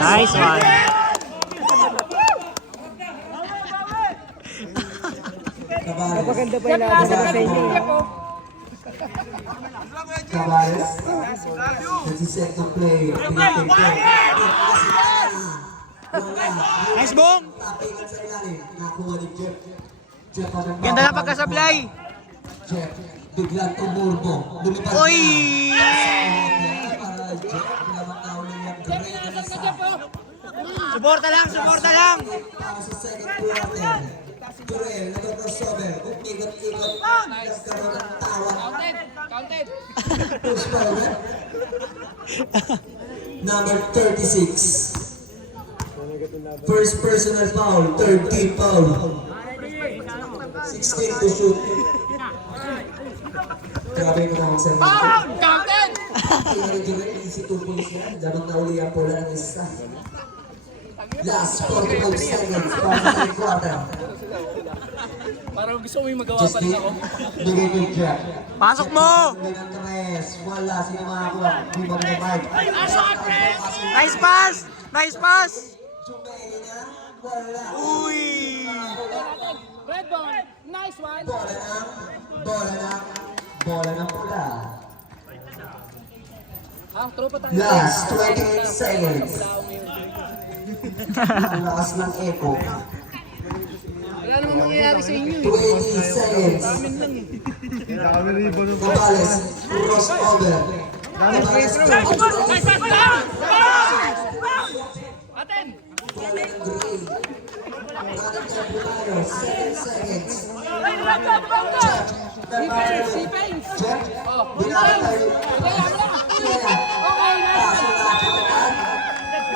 Nice one. Napaganda pa yung laban sa inyo. Cabares. This is set to play. Nice boom. Tapingan sa ilalim. Nakuha ni Jeff. Jeff ang Ganda na pagkasablay. Jeff. Biglang tumurbo. Lumipad Uy! para Jeff. Lamang naulang yung great na isa. Suporta lang, suporta lang. Para sa second quarter. Turel, nag-crossover. Ikot-ikot. Nagkaroon ng tawa. Counted. Push forward. Number 36. First personal foul, third team foul. 16 to shoot. Grabe yung mga sa Counted. easy 2 points yan. Dapat na uli ang pula ng isa. Last 45 seconds para sa third quarter. Parang gusto mo yung magawa Just pa rin ako. bigay kay Jack. Pasok mo. Bigay ng tres. Wala. Sino makakuha? Di ba may mic? Nice pass. Nice pass. Jumeli na. Wala. Uy. Red ball. Nice one. Bola ng pula. Tropa tayo. Last 28 seconds. Ang lakas ng echo. Wala namang mangyayari sa inyo 20 seconds. Cabales, crossover. Cabales, Aten. bola ng gray. Ating Tempulano, 7 seconds. Defense. Jeff, binakatay.